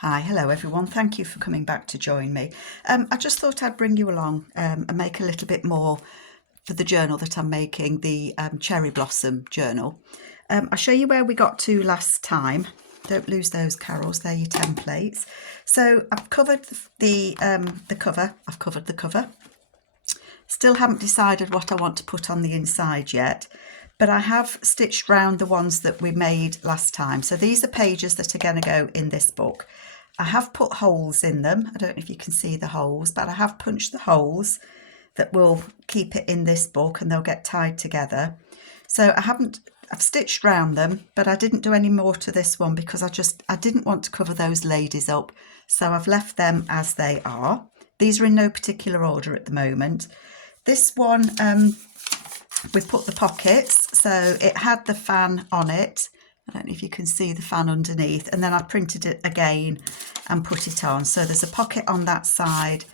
Hi, hello everyone. Thank you for coming back to join me. I just thought I'd bring you along and make a little bit more for the journal that I'm making, the Cherry Blossom journal. I'll show you where we got to last time. Don't lose those, Carols, they're your templates. So I've covered the cover. I've covered the cover. Still haven't decided what I want to put on the inside yet, but I have stitched round the ones that we made last time. So these are pages that are going to go in this book. I have put holes in them. I don't know if you can see the holes, but I have punched the holes that will keep it in this book and they'll get tied together. So I've stitched round them, but I didn't do any more to this one because I didn't want to cover those ladies up. So I've left them as they are. These are in no particular order at the moment. This one, we put the pockets, so it had the fan on it. I don't know if you can see the fan underneath, and then I printed it again and put it on. So there's a pocket on that side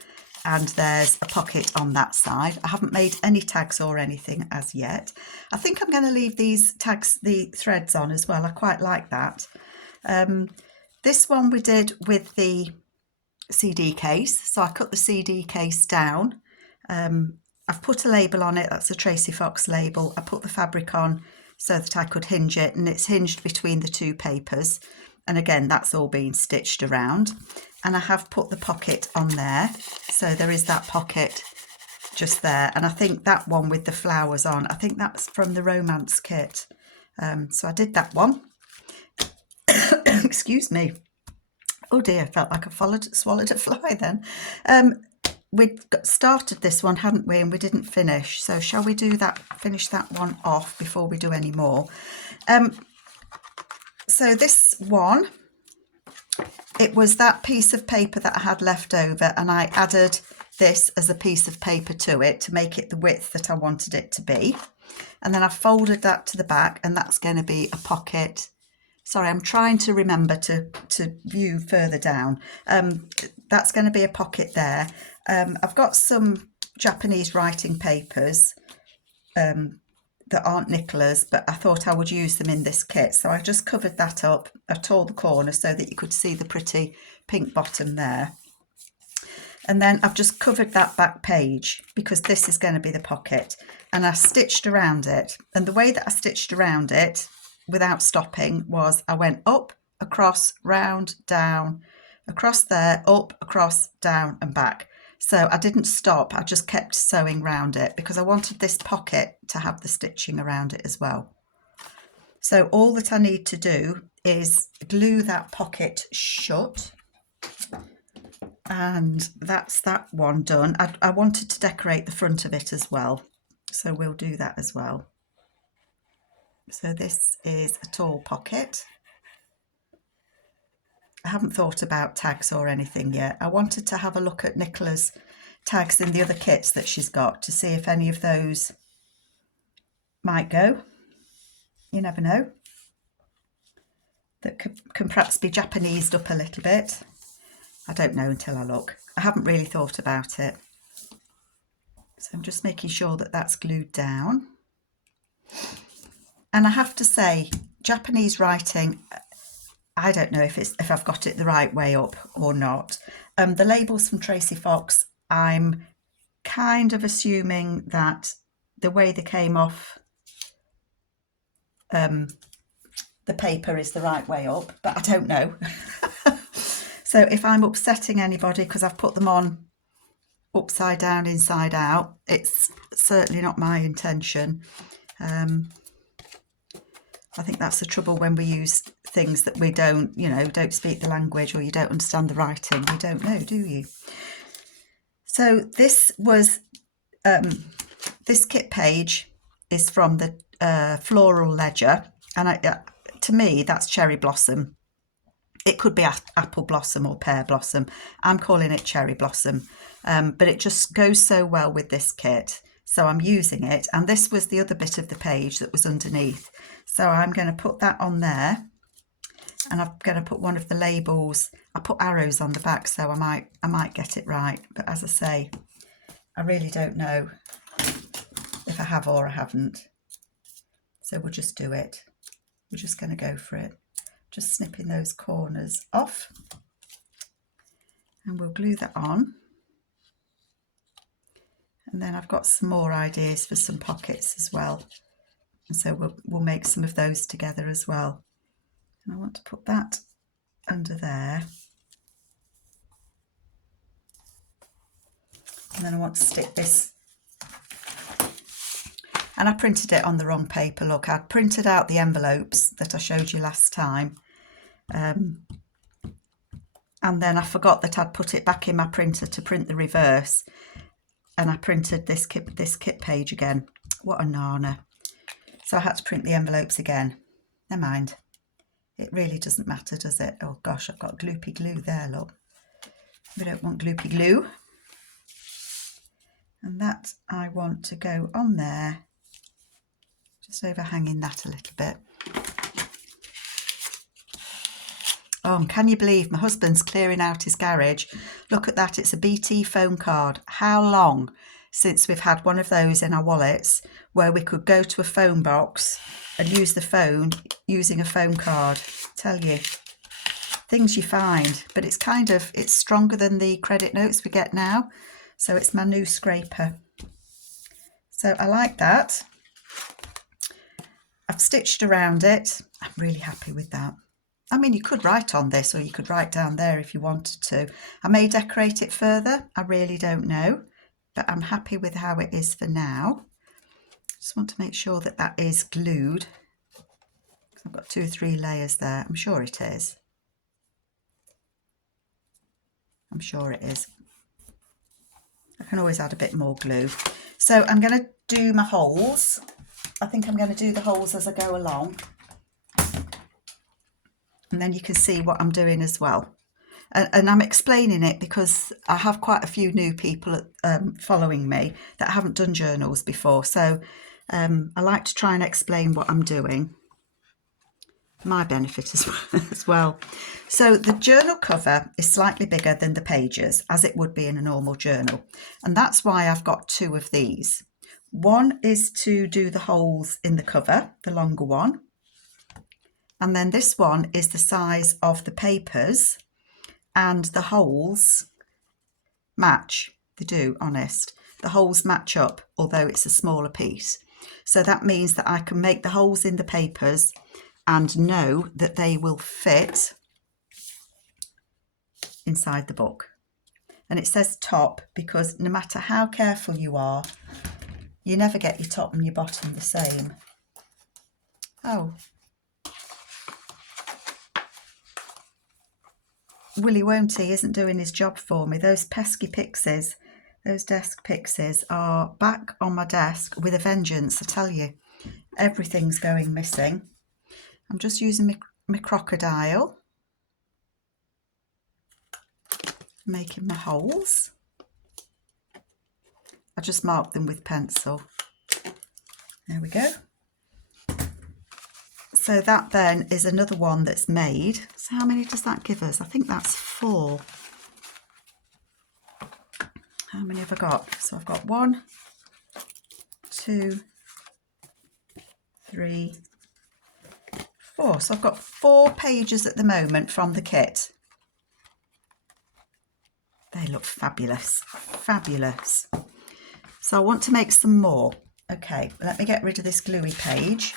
and there's a pocket on that side. I haven't made any tags or anything as yet. I think I'm going to leave these tags, the threads on as well. I quite like that. This one we did with the CD case. So I cut the CD case down. I've put a label on it, that's a Tracy Fox label. I put the fabric on so that I could hinge it, and it's hinged between the two papers. And again, that's all been stitched around. And I have put the pocket on there. So there is that pocket just there. And I think that one with the flowers on, I think that's from the Romance kit. So I did that one. Excuse me. Oh dear, felt like I swallowed a fly then. We'd started this one, hadn't we, and we didn't finish. So shall we do that, finish that one off before we do any more? So this one, it was that piece of paper that I had left over, and I added this as a piece of paper to it to make it the width that I wanted it to be. And then I folded that to the back, and that's going to be a pocket. Sorry, I'm trying to remember to view further down. That's going to be a pocket there. I've got some Japanese writing papers that aren't Nicola's, but I thought I would use them in this kit. So I just covered that up at all the corners so that you could see the pretty pink bottom there. And then I've just covered that back page because this is going to be the pocket. And I stitched around it. And the way that I stitched around it without stopping was I went up, across, round, down, across there, up, across, down and back. So I didn't stop, I just kept sewing around it because I wanted this pocket to have the stitching around it as well. So all that I need to do is glue that pocket shut, and that's that one done. I wanted to decorate the front of it as well, so we'll do that as well. So this is a tall pocket. I haven't thought about tags or anything yet. I wanted to have a look at Nicola's tags in the other kits that she's got to see if any of those might go. You never know. That can perhaps be Japanesed up a little bit. I don't know until I look. I haven't really thought about it. So I'm just making sure that that's glued down. And I have to say, Japanese writing, I don't know if I've got it the right way up or not. The labels from Tracy Fox, I'm kind of assuming that the way they came off the paper is the right way up, but I don't know. So if I'm upsetting anybody because I've put them on upside down, inside out, it's certainly not my intention. I think that's the trouble when we use things that we don't speak the language, or you don't understand the writing. You don't know, do you? So this was, this kit page is from the Floral Ledger. And to me, that's Cherry Blossom. It could be Apple Blossom or Pear Blossom. I'm calling it Cherry Blossom. But it just goes so well with this kit. So I'm using it. And this was the other bit of the page that was underneath. So I'm going to put that on there, and I'm going to put one of the labels. I put arrows on the back, so I might get it right. But as I say, I really don't know if I have or I haven't. So we'll just do it. We're just going to go for it. Just snipping those corners off. and we'll glue that on. And then I've got some more ideas for some pockets as well. And so we'll make some of those together as well. And I want to put that under there. And then I want to stick this. And I printed it on the wrong paper. Look, I'd printed out the envelopes that I showed you last time. And then I forgot that I'd put it back in my printer to print the reverse. And I printed this kit page again. What a nana. So I had to print the envelopes again. Never mind. It really doesn't matter, does it? Oh gosh, I've got gloopy glue there, look. We don't want gloopy glue. And that I want to go on there, just overhanging that a little bit. Oh, and can you believe my husband's clearing out his garage? Look at that, it's a BT phone card. How long since we've had one of those in our wallets where we could go to a phone box and use the phone using a phone card? Tell you, things you find, but it's stronger than the credit notes we get now. So it's my new scraper. So I like that. I've stitched around it. I'm really happy with that. I mean, you could write on this or you could write down there if you wanted to. I may decorate it further. I really don't know, but I'm happy with how it is for now. Just want to make sure that that is glued. I've got 2 or 3 layers there. I'm sure it is. I'm sure it is. I can always add a bit more glue. So I'm going to do my holes. I think I'm going to do the holes as I go along. And then you can see what I'm doing as well. And I'm explaining it because I have quite a few new people following me that haven't done journals before. So I like to try and explain what I'm doing. My benefit as well. So the journal cover is slightly bigger than the pages, as it would be in a normal journal. And that's why I've got 2 of these. One is to do the holes in the cover, the longer one. And then this one is the size of the papers, and the holes match. They do, honest. The holes match up, although it's a smaller piece. So that means that I can make the holes in the papers and know that they will fit inside the book. And it says top because no matter how careful you are, you never get your top and your bottom the same. Oh. Willy won't he isn't doing his job for me. Those pesky pixies, those desk pixies are back on my desk with a vengeance, I tell you. Everything's going missing. I'm just using my crocodile, making my holes. I just marked them with pencil. There we go. So that then is another one that's made. So how many does that give us? I think that's 4. How many have I got? So I've got 1, 2, 3, 4. So I've got 4 pages at the moment from the kit. They look fabulous, fabulous. So I want to make some more. Okay, let me get rid of this gluey page.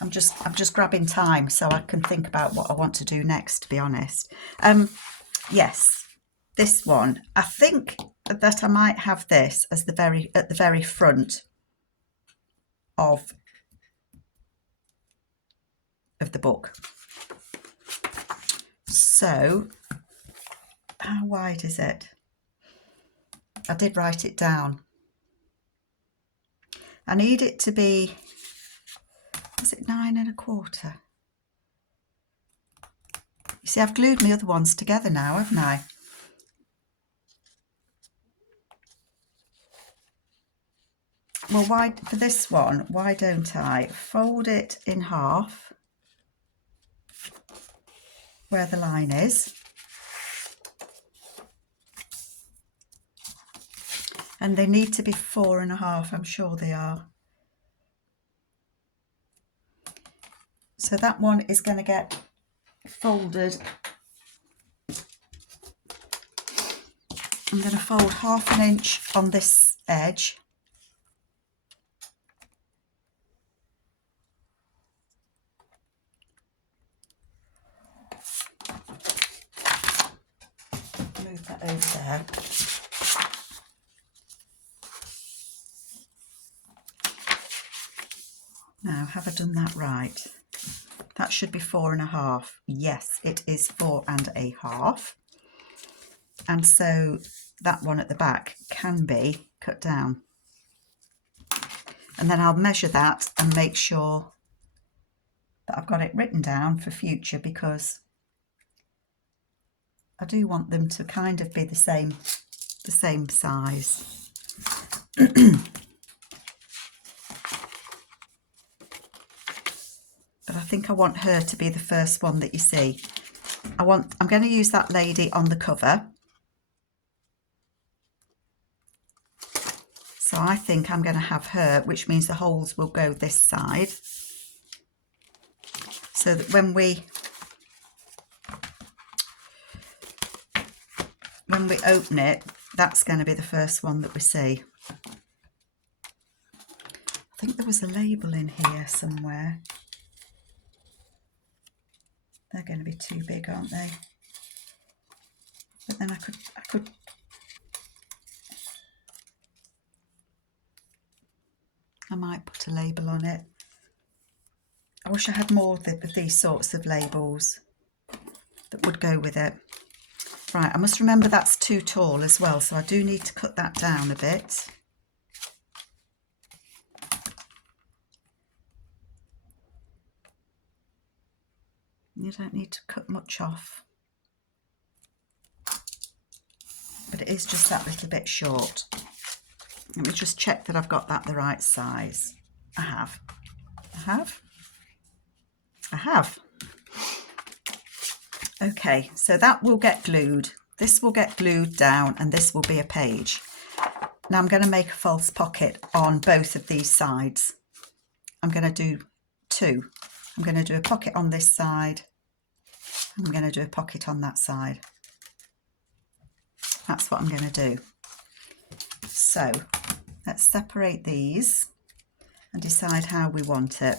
I'm just grabbing time so I can think about what I want to do next, to be honest. Yes, this one. I think that I might have this as at the very front of the book. So, how wide is it? I did write it down. I need it to be, was it 9 1/4? You see, I've glued my other ones together now, haven't I? Well, why, for this one, why don't I fold it in half where the line is, and they need to be 4 1/2, I'm sure they are. So that one is going to get folded I'm going to fold 1/2 inch on this edge. Move that over there. Now, have I done that right? That should be 4.5. Yes, it is 4.5. And so that one at the back can be cut down. And then I'll measure that and make sure that I've got it written down for future, because I do want them to kind of be the same size. But I think I want her to be the first one that you see. I'm going to use that lady on the cover. So I think I'm going to have her, which means the holes will go this side. So that when we open it, that's going to be the first one that we see. I think there was a label in here somewhere. They're going to be too big, aren't they? But then I could I might put a label on it. I wish I had more of these sorts of labels that would go with it. Right, I must remember that's too tall as well, so I do need to cut that down a bit. You don't need to cut much off, but it is just that little bit short. Let me just check that I've got that the right size. I have. Okay, so that will get glued. This will get glued down and this will be a page. Now I'm going to make a false pocket on both of these sides. I'm going to do 2. I'm going to do a pocket on this side. I'm going to do a pocket on that side. That's what I'm going to do. So let's separate these and decide how we want it.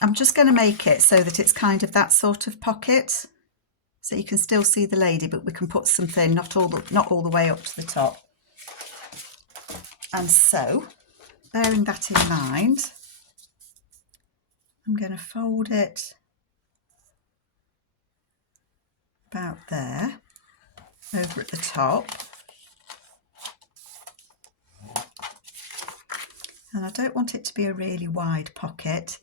I'm just going to make it so that it's kind of that sort of pocket, so you can still see the lady, but we can put something not all the way up to the top. And so, bearing that in mind, I'm going to fold it about there, over at the top. And I don't want it to be a really wide pocket.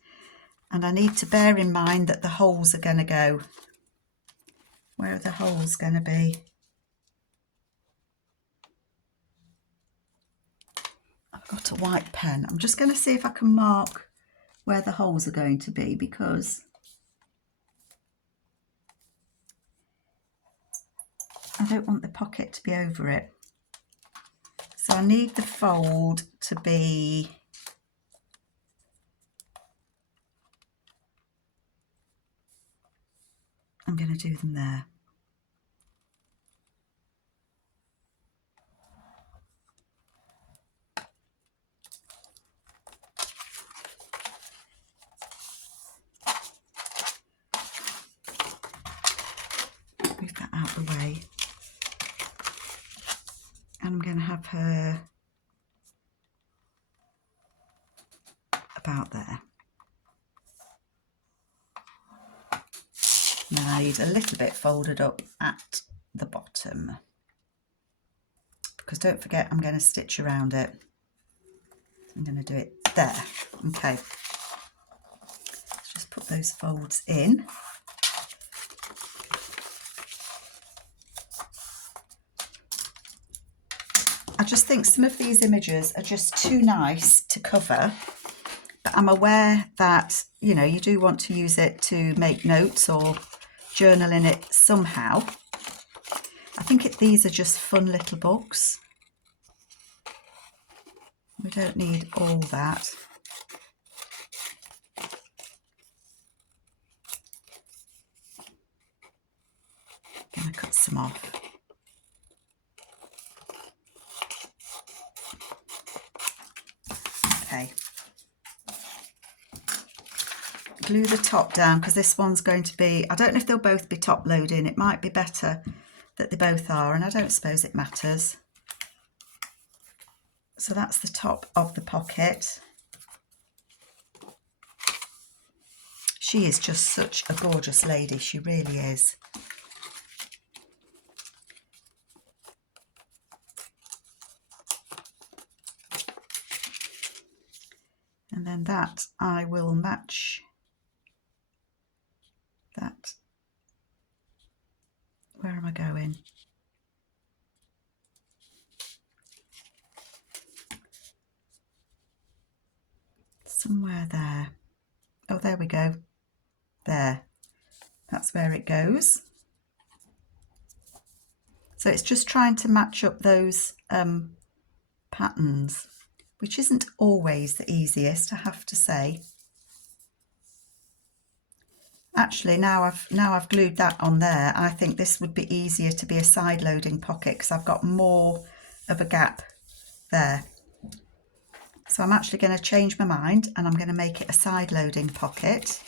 And I need to bear in mind that the holes are going to go. Where are the holes going to be? I've got a white pen. I'm just going to see if I can mark where the holes are going to be, because I don't want the pocket to be over it. So I need the fold to be I'm going to do them there. Move that out of the way. And I'm going to have her about there. And then I need a little bit folded up at the bottom, because don't forget I'm going to stitch around it. I'm going to do it there. Okay, let's just put those folds in. I just think some of these images are just too nice to cover, but I'm aware that, you know, you do want to use it to make notes or journal in it somehow. I think these are just fun little books. We don't need all that. I cut some off. Okay. Glue the top down because this one's going to be, I don't know if they'll both be top loading. It might be better that they both are, and I don't suppose it matters. So that's the top of the pocket. She is just such a gorgeous lady, she really is. And then that I will match that. Where am I going? Somewhere there. Oh, there we go. There. That's where it goes. So it's just trying to match up those patterns, which isn't always the easiest, I have to say. Actually, now I've glued that on there, I think this would be easier to be a side loading pocket because I've got more of a gap there. So I'm actually going to change my mind and I'm going to make it a side loading pocket.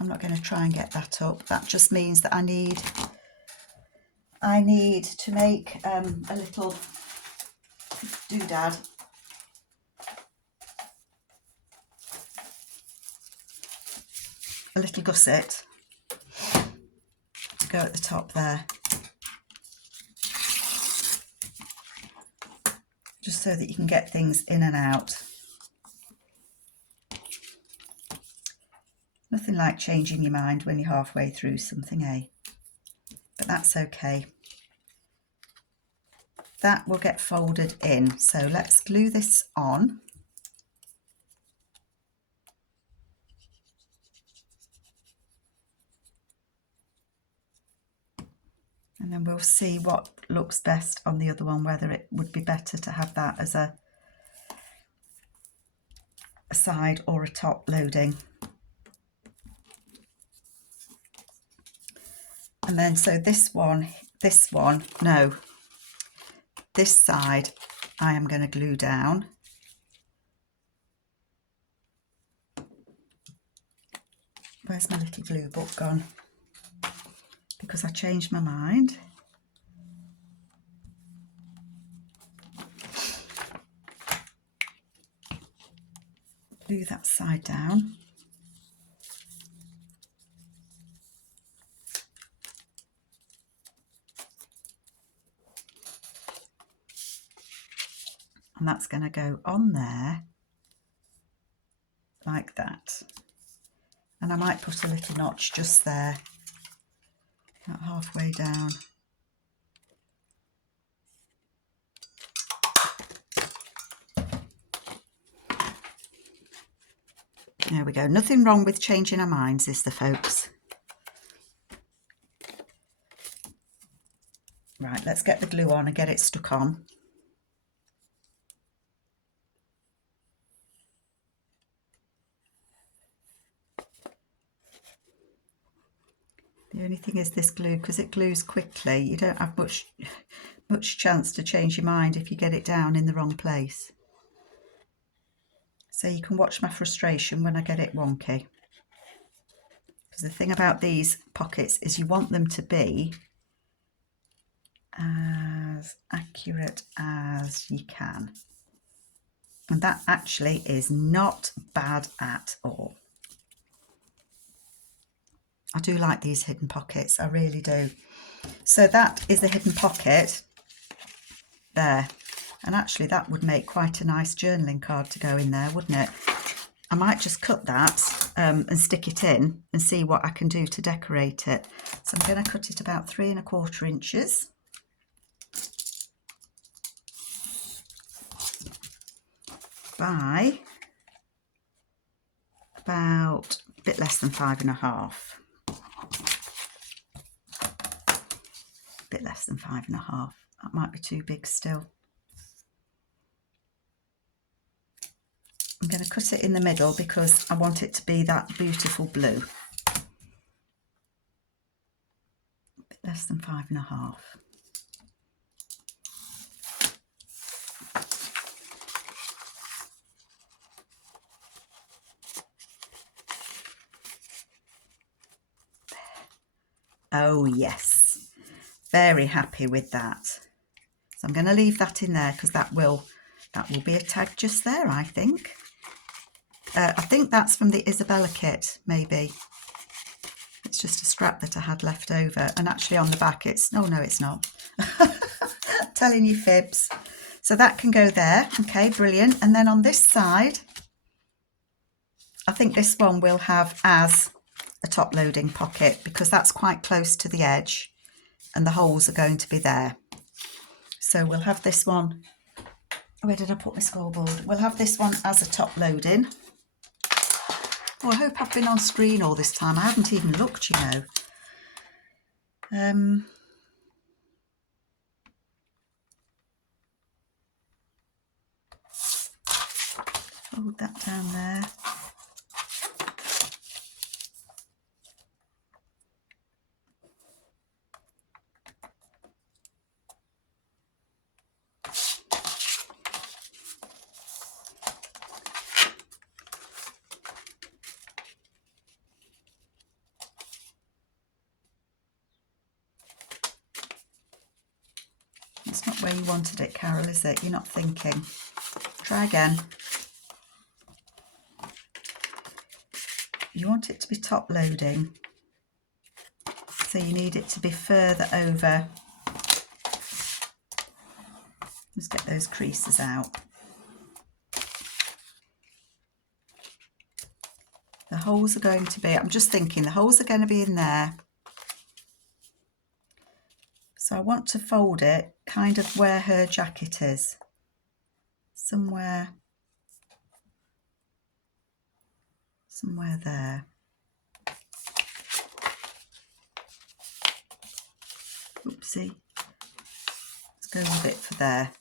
I'm not going to try and get that up. That just means that I need to make a little doodad. A little gusset to go at the top there. Just so that you can get things in and out. Nothing like changing your mind when you're halfway through something, eh? But that's okay. That will get folded in. So let's glue this on. And then we'll see what looks best on the other one, whether it would be better to have that as a side or a top loading. And then so this side I am going to glue down. Where's my little glue book gone? Because I changed my mind. Glue that side down. And that's going to go on there like that. And I might put a little notch just there, about halfway down. There we go. Nothing wrong with changing our minds, is there, folks? Right, let's get the glue on and get it stuck on. The only thing is this glue, because it glues quickly, you don't have much chance to change your mind if you get it down in the wrong place. So you can watch my frustration when I get it wonky. Because the thing about these pockets is you want them to be as accurate as you can. And that actually is not bad at all. I do like these hidden pockets, I really do. So that is the hidden pocket there. And actually that would make quite a nice journaling card to go in there, wouldn't it? I might just cut that and stick it in and see what I can do to decorate it. So I'm going to cut it about 3 1/4 inches. By about a bit less than 5 1/2. Bit less than 5 1/2. That might be too big still. I'm going to cut it in the middle because I want it to be that beautiful blue. less than 5.5. Oh yes, very happy with that. So I'm going to leave that in there because that will be a tag just there, I think. I think that's from the Isabella kit, maybe. It's just a scrap that I had left over, and actually on the back it's, oh no it's not. Telling you fibs. So that can go there. Okay, brilliant. And then on this side, I think this one will have as a top loading pocket because that's quite close to the edge and the holes are going to be there. So we'll have this one. Where did I put my scoreboard? We'll have this one as a top loading. Oh, I hope I've been on screen all this time. I haven't even looked, you know. Hold that down there. It's not where you wanted it, Carol, is it? You're not thinking. Try again. You want it to be top loading, so you need it to be further over. Let's get those creases out. The holes are going to be, I'm just thinking, the holes are going to be in there. So I want to fold it kind of where her jacket is. Somewhere there. Oopsie. Let's go with it for there.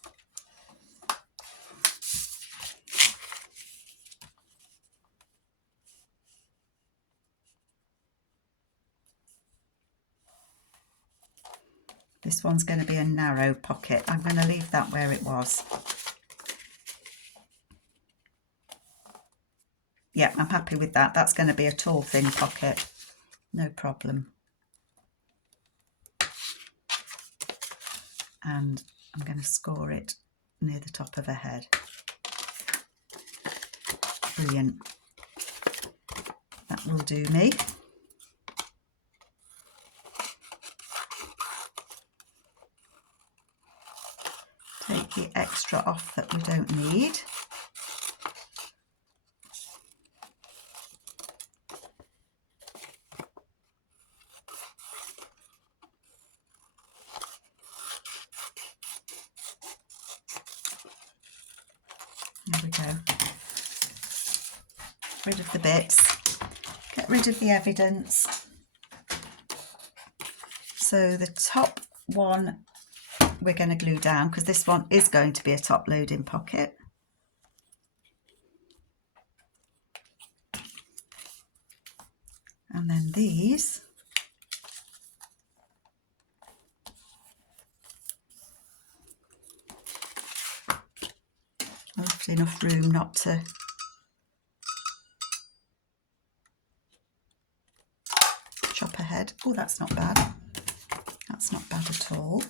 This one's going to be a narrow pocket. I'm going to leave that where it was. Yeah, I'm happy with that. That's going to be a tall, thin pocket. No problem. And I'm going to score it near the top of her head. Brilliant. That will do me. Take the extra off that we don't need. There we go. Rid of the bits. Get rid of the evidence. So the top one we're going to glue down because this one is going to be a top loading pocket. And then these I left enough room not to chop ahead. Oh, that's not bad. That's not bad at all.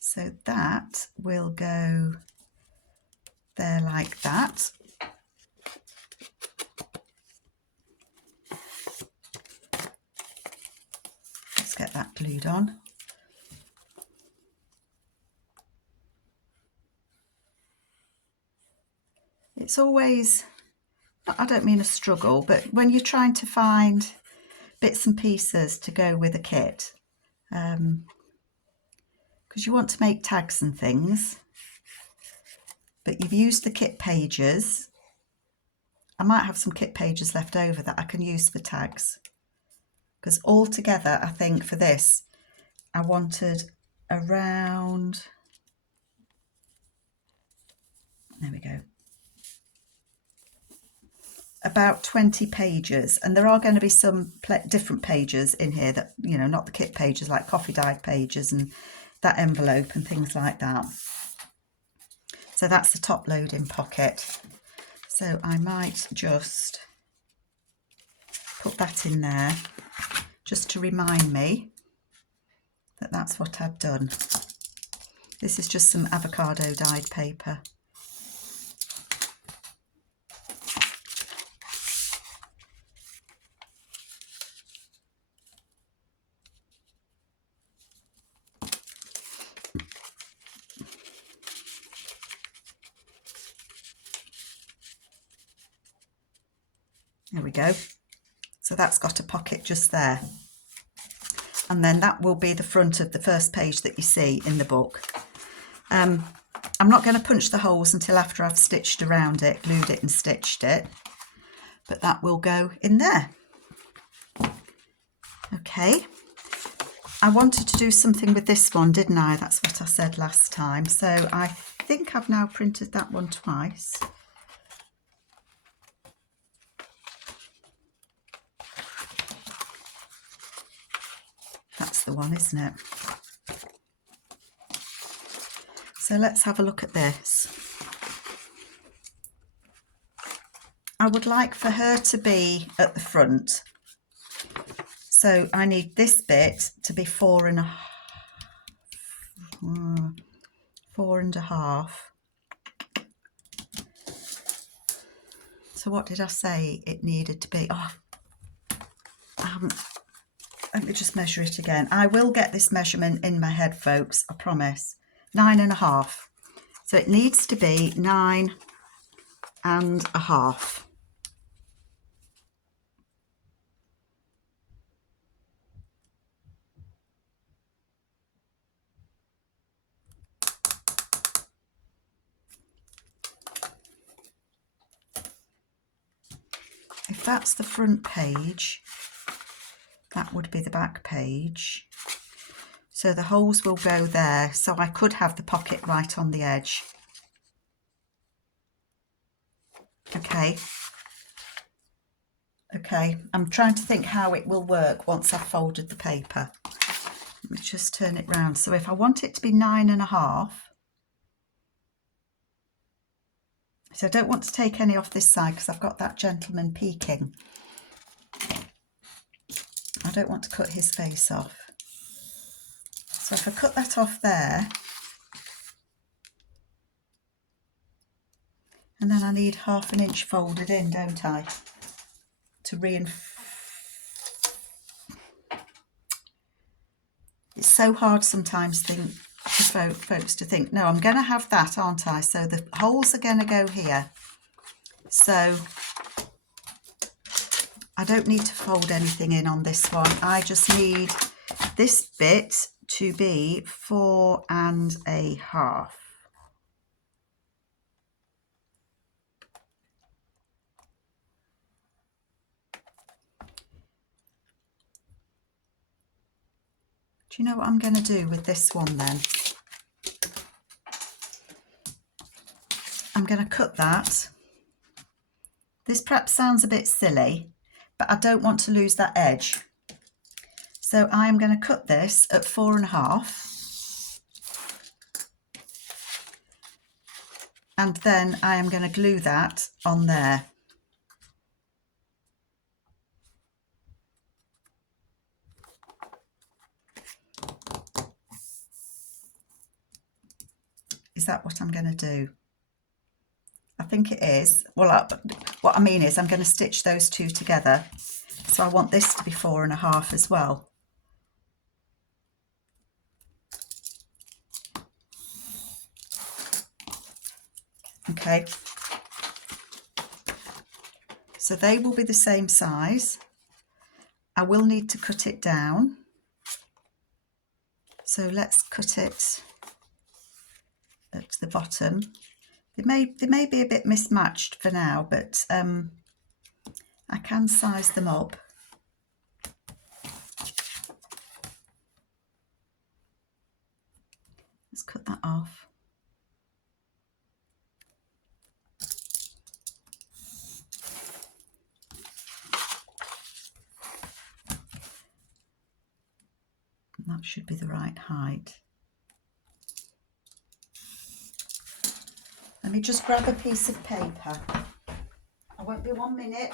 So that will go there like that. Let's get that glued on. It's always, I don't mean a struggle, but when you're trying to find bits and pieces to go with a kit, because you want to make tags and things, but you've used the kit pages. I might have some kit pages left over that I can use for tags, because altogether I think for this I wanted around, there we go, about 20 pages, and there are going to be some different pages in here that, you know, not the kit pages, like coffee dyed pages and that envelope and things like that. So that's the top loading pocket. So I might just put that in there just to remind me that that's what I've done. This is just some avocado dyed paper. There we go. So that's got a pocket just there. And then that will be the front of the first page that you see in the book. I'm not going to punch the holes until after I've stitched around it, glued it and stitched it. But that will go in there. Okay. I wanted to do something with this one, didn't I? That's what I said last time. So I think I've now printed that one twice. That's the one, isn't it? So let's have a look at this. I would like for her to be at the front. So I need this bit to be 4.5. So what did I say it needed to be? Oh, I haven't. Let me just measure it again. I will get this measurement in my head, folks, I promise. 9.5. So it needs to be 9.5. If that's the front page, that would be the back page. So the holes will go there. So I could have the pocket right on the edge. Okay. Okay, I'm trying to think how it will work once I've folded the paper. Let me just turn it round. So if I want it to be 9.5, so I don't want to take any off this side because I've got that gentleman peeking. I don't want to cut his face off. So if I cut that off there, and then I need 1/2 inch folded in, don't I? To reinforce. It's so hard sometimes for folks to think, no, I'm going to have that, aren't I? So the holes are going to go here. So I don't need to fold anything in on this one. I just need this bit to be 4.5. Do you know what I'm going to do with this one then? I'm going to cut that. This perhaps sounds a bit silly, but I don't want to lose that edge. So I'm going to cut this at 4.5. And then I am going to glue that on there. Is that what I'm going to do? I think it is. Well, what I mean is I'm going to stitch those two together. So I want this to be 4.5 as well. Okay. So they will be the same size. I will need to cut it down. So let's cut it at the bottom. They may be a bit mismatched for now, but I can size them up. Let's cut that off. That should be the right height. Let me just grab a piece of paper. I won't be 1 minute.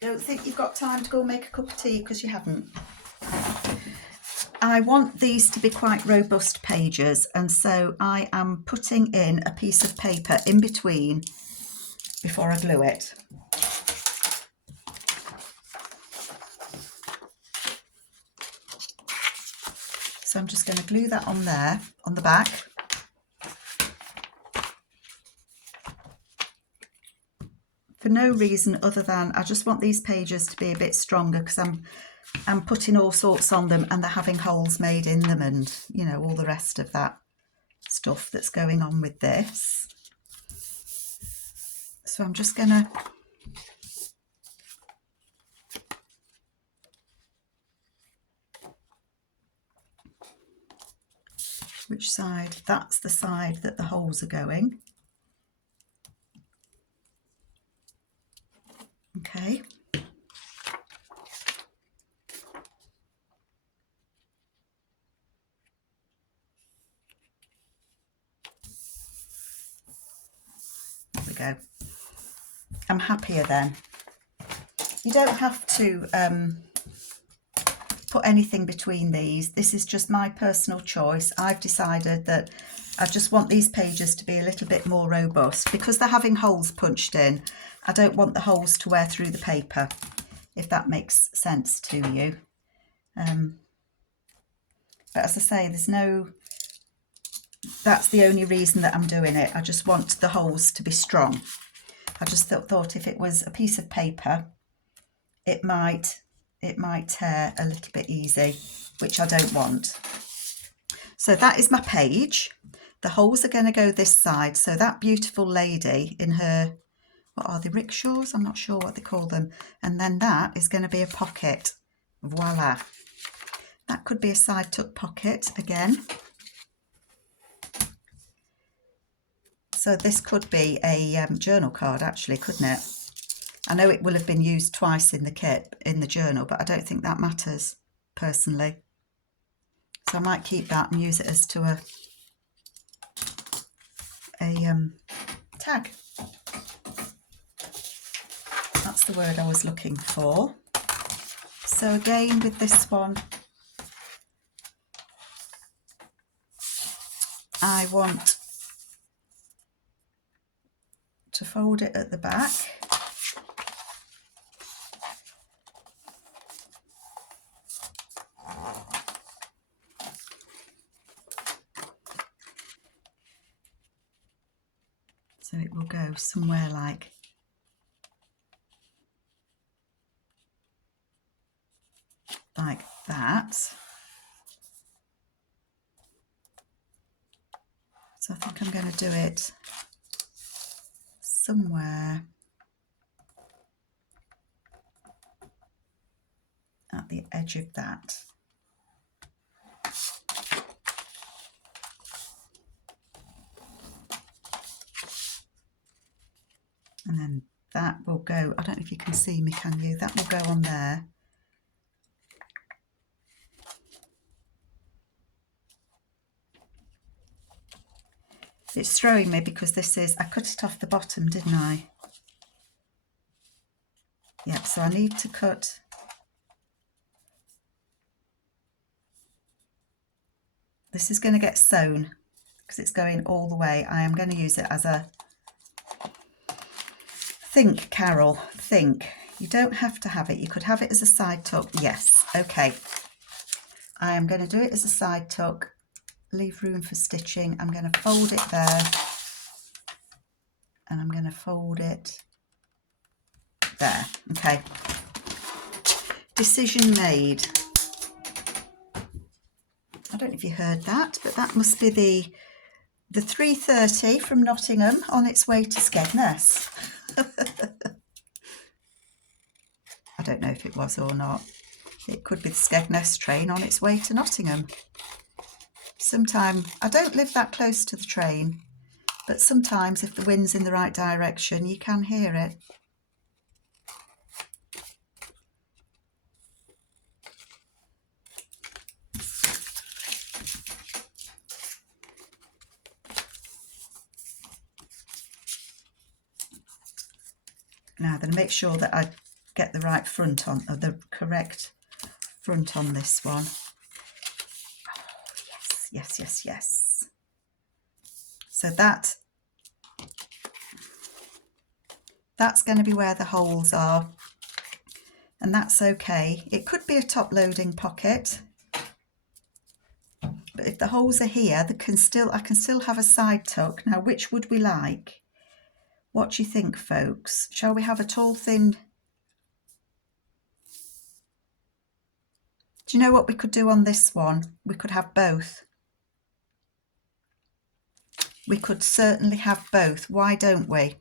Don't think you've got time to go make a cup of tea because you haven't. I want these to be quite robust pages, and so I am putting in a piece of paper in between before I glue it. So I'm just going to glue that on there, on the back. For no reason other than I just want these pages to be a bit stronger, because I'm putting all sorts on them and they're having holes made in them, and you know, all the rest of that stuff that's going on with this. So I'm just gonna which side? That's the side that the holes are going. Okay. There we go. I'm happier then. You don't have to put anything between these. This is just my personal choice. I've decided that I just want these pages to be a little bit more robust because they're having holes punched in. I don't want the holes to wear through the paper, if that makes sense to you. But as I say, that's the only reason that I'm doing it. I just want the holes to be strong. I just thought if it was a piece of paper, it might tear a little bit easy, which I don't want. So that is my page. The holes are going to go this side. So that beautiful lady in her, what are they, rickshaws? I'm not sure what they call them. And then that is going to be a pocket. Voila. That could be a side tuck pocket again. So this could be a journal card actually, couldn't it? I know it will have been used twice in the kit, in the journal, but I don't think that matters personally. So I might keep that and use it as to a tag. That's the word I was looking for. So again with this one, I want to fold it at the back. So it will go somewhere like that. So I think I'm going to do it somewhere at the edge of that. And then that will go, I don't know if you can see me, can you? That will go on there. It's throwing me because this is, I cut it off the bottom, didn't I? Yep, so I need to cut this. Is going to get sewn because it's going all the way. I am going to use it as a think, Carol, think. You don't have to have it. You could have it as a side tuck. Yes, okay. I am going to do it as a side tuck. Leave room for stitching. I'm going to fold it there. And I'm going to fold it there. Okay. Decision made. I don't know if you heard that, but that must be the 3:30 from Nottingham on its way to Skegness. I don't know if it was or not. It could be the Skegness train on its way to Nottingham. Sometime, I don't live that close to the train, but sometimes if the wind's in the right direction, you can hear it. Now then, make sure that I get the right front on, or the correct front on this one. Oh, yes, yes, yes, yes. So that's going to be where the holes are, and that's okay. It could be a top loading pocket, but if the holes are here, I can still have a side tuck. Now, which would we like? What do you think, folks? Shall we have a tall, thin? Do you know what we could do on this one? We could have both. We could certainly have both. Why don't we?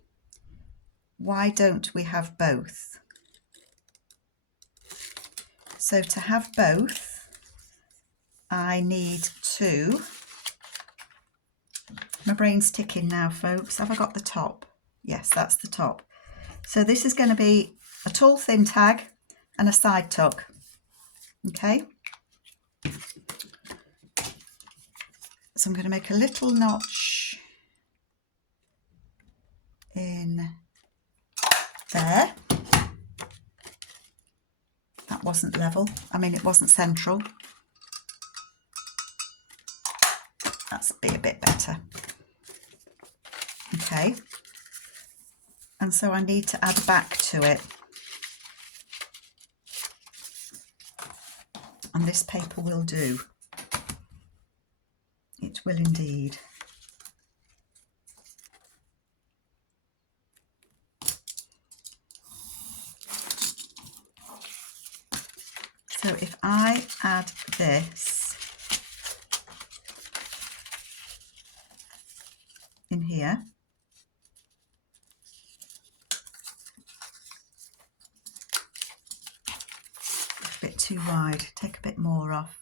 Why don't we have both? So to have both, I need to... My brain's ticking now, folks. Have I got the top? Yes, that's the top. So this is going to be a tall, thin tag and a side tuck. Okay. So I'm going to make a little notch in there. That wasn't level. I mean, it wasn't central. That's be a bit better. Okay. And so I need to add back to it. And this paper will do. It will indeed. So if I add this in here, a bit too wide, take a bit more off.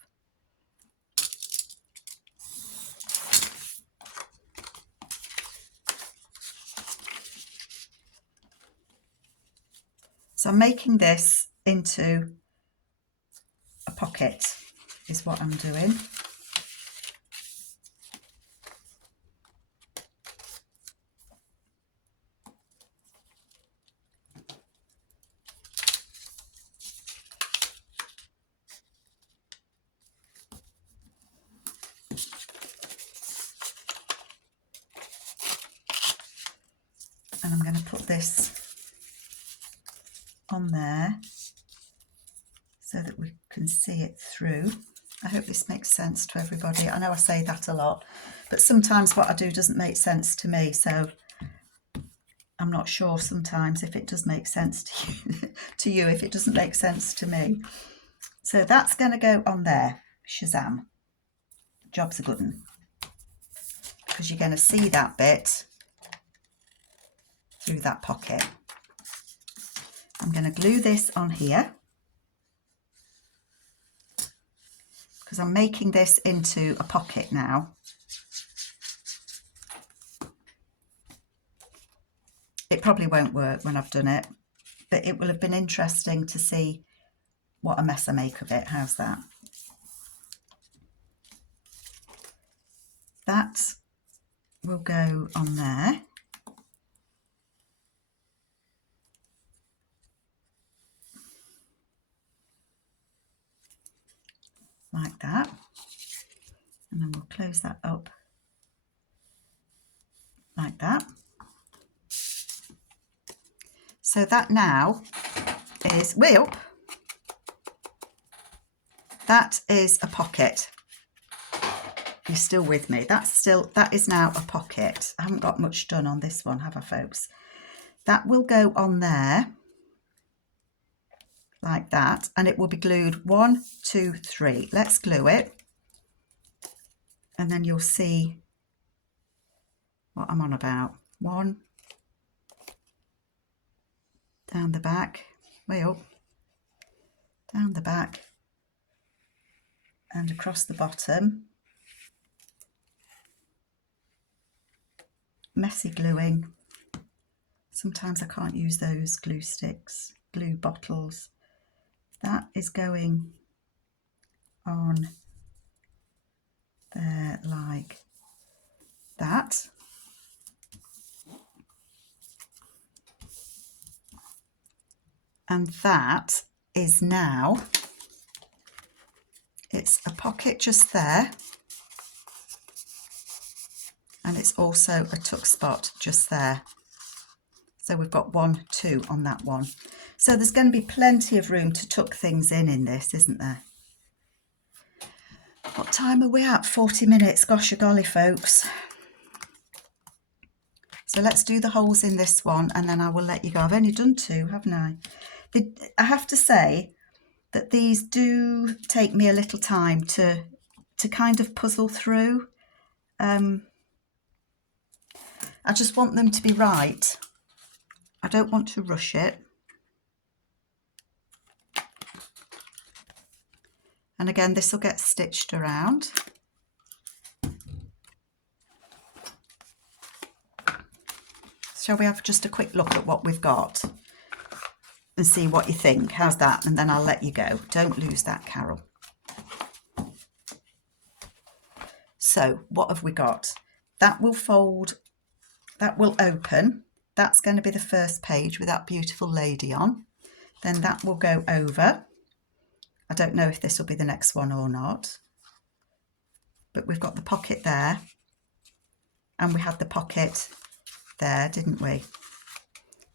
So I'm making this into a pocket is what I'm doing. And I'm going to put this on there so that we can see it through. I hope this makes sense to everybody. I know I say that a lot, but sometimes what I do doesn't make sense to me, so I'm not sure sometimes if it does make sense to you, if it doesn't make sense to me. So that's going to go on there. Shazam. Job's a good one. Because you're going to see that bit through that pocket. I'm going to glue this on here because I'm making this into a pocket now. It probably won't work when I've done it, but it will have been interesting to see what a mess I make of it. How's that? That will go on there. Like that. And then we'll close that up like that. So that now is, that is a pocket. You're still with me. That is now a pocket. I haven't got much done on this one, have I, folks? That will go on there like that, and it will be glued 1, 2, 3. Let's glue it, and then you'll see what I'm on about. 1 down the back, way up, down the back, and across the bottom. Messy gluing. Sometimes I can't use those glue sticks, glue bottles. That is going on there like that. And that is now, it's a pocket just there, and it's also a tuck spot just there. So we've got 1, 2 on that one. So there's going to be plenty of room to tuck things in this, isn't there? What time are we at? 40 minutes. Gosh, golly, folks. So let's do the holes in this one, and then I will let you go. I've only done 2, haven't I? I have to say that these do take me a little time to kind of puzzle through. I just want them to be right. I don't want to rush it. And again, this will get stitched around. Shall we have just a quick look at what we've got and see what you think? How's that? And then I'll let you go. Don't lose that, Carol. So what have we got? That will fold, that will open. That's going to be the first page with that beautiful lady on. Then that will go over. I don't know if this will be the next one or not, but we've got the pocket there, and we had the pocket there, didn't we?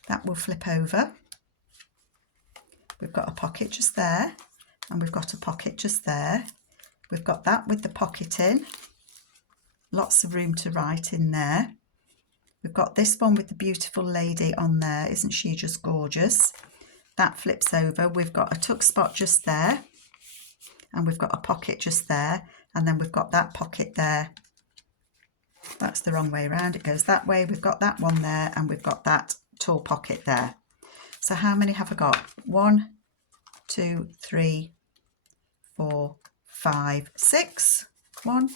That will flip over. We've got a pocket just there, and we've got a pocket just there. We've got that with the pocket in. Lots of room to write in there. We've got this one with the beautiful lady on there. Isn't she just gorgeous? That flips over. We've got a tuck spot just there, and we've got a pocket just there, and then we've got that pocket there. That's the wrong way around. It goes that way. We've got that one there, and we've got that tall pocket there. So how many have I got? 1, 2, 3, 4, 5, 6. 1,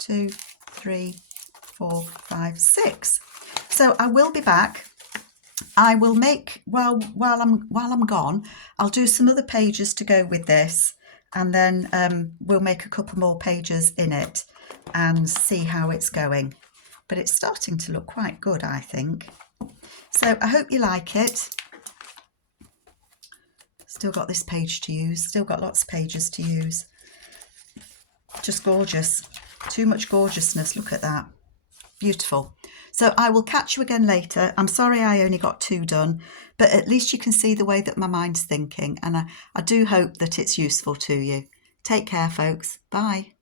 2, 3, 4, 5, 6. So I will be back. I will make, while I'm gone, I'll do some other pages to go with this, and then we'll make a couple more pages in it and see how it's going. But it's starting to look quite good, I think. So I hope you like it. Still got this page to use, still got lots of pages to use. Just gorgeous. Too much gorgeousness, look at that. Beautiful. So I will catch you again later. I'm sorry I only got 2 done, but at least you can see the way that my mind's thinking, and I do hope that it's useful to you. Take care, folks. Bye.